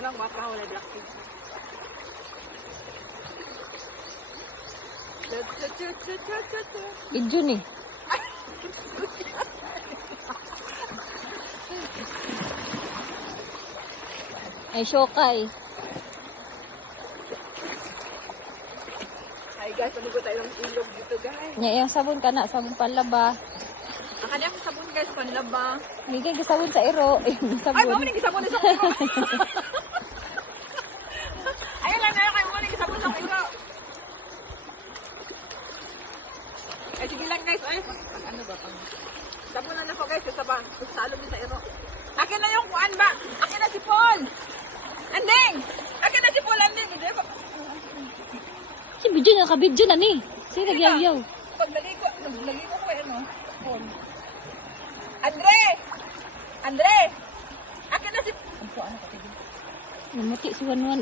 Walang mapa, wala Blackpink. Idyo ni. Ay, Shokay. Hi guys, ano tayo ng ilog dito guys? Nya, yung sabon ka na, sabon panlaba. Ang kanyang sabon guys, panlaba. Higay ka sabon sa iro. Ay, Sabon. mamaling isabon sa iro. Ayun lang na kayo, mamaling isabon sa iro. Ay, sige lang guys. Ay, ano ba pang? Sabon na ko guys, sa bang. Salo mo sa iro. Akin na yung kuan ba? Akin na si Paul. Anding! Akin na si Paul, Anding. Hindi ako. Si Bidyo na, kabidyo na ni. Sige, nagyaw-yaw. Paglagay ko ko ano? Paul. Andre! Andre! Akin na si... Ano ko, ano ko? Namuti si Wanwan.